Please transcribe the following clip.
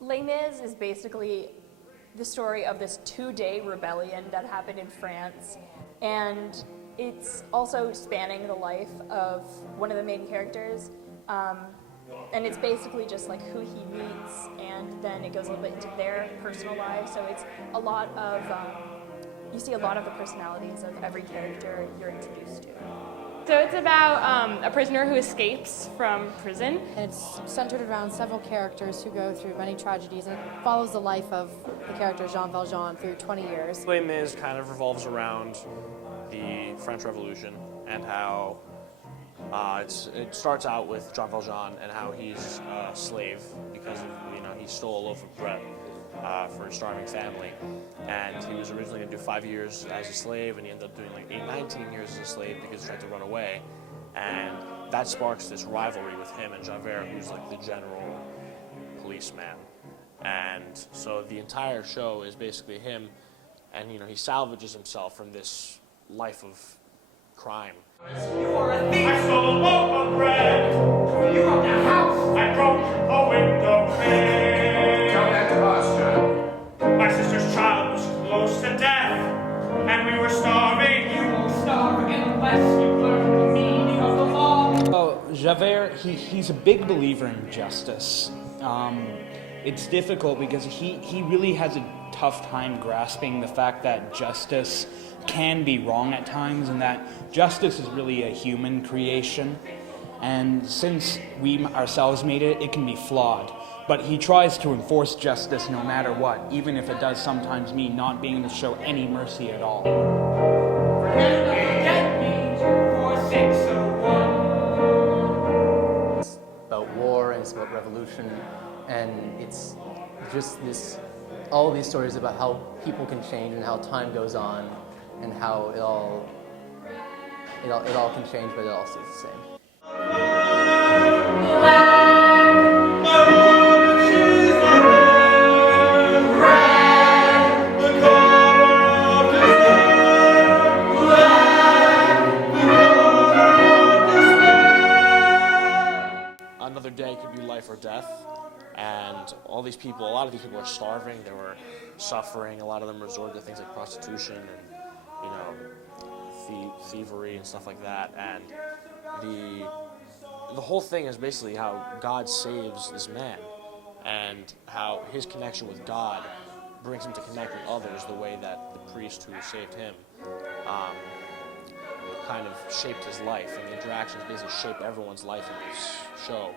Les Mis is basically the story of this two-day rebellion that happened in France, and it's also spanning the life of one of the main characters, and it's basically just like who he meets, and then it goes a little bit into their personal lives, so it's a lot of, you see a lot of the personalities of every character you're introduced to. So it's about a prisoner who escapes from prison. And it's centered around several characters who go through many tragedies, and it follows the life of the character Jean Valjean through 20 years. Les Mis kind of revolves around the French Revolution and how it starts out with Jean Valjean and how he's a slave because he stole a loaf of bread for a starving family, and he was originally going to do 5 years as a slave, and he ended up doing like 19 years as a slave because he tried to run away, and that sparks this rivalry with him and Javert, who's like the general policeman. And so the entire show is basically him, and he salvages himself from this life of crime. You are a thief! I stole a loaf of bread! You robbed a house! I broke a window pane! Tell that to us, John. My sister's child was close to death, and we were starving. You won't starve unless you learn the meaning of the law. Oh, Javert, he's a big believer in justice. It's difficult because he really has a tough time grasping the fact that justice can be wrong at times, and that justice is really a human creation, and since we ourselves made it, it can be flawed. But he tries to enforce justice no matter what, even if it does sometimes mean not being able to show any mercy at all. It's about war, and it's about revolution, and it's just all these stories about how people can change and how time goes on, and how it all can change, but it all stays the same. Another day could be life or death, and a lot of these people are starving, they were suffering, a lot of them resort to things like prostitution and thievery and stuff like that, and the whole thing is basically how God saves this man, and how his connection with God brings him to connect with others the way that the priest who saved him kind of shaped his life, and the interactions basically shape everyone's life in this show.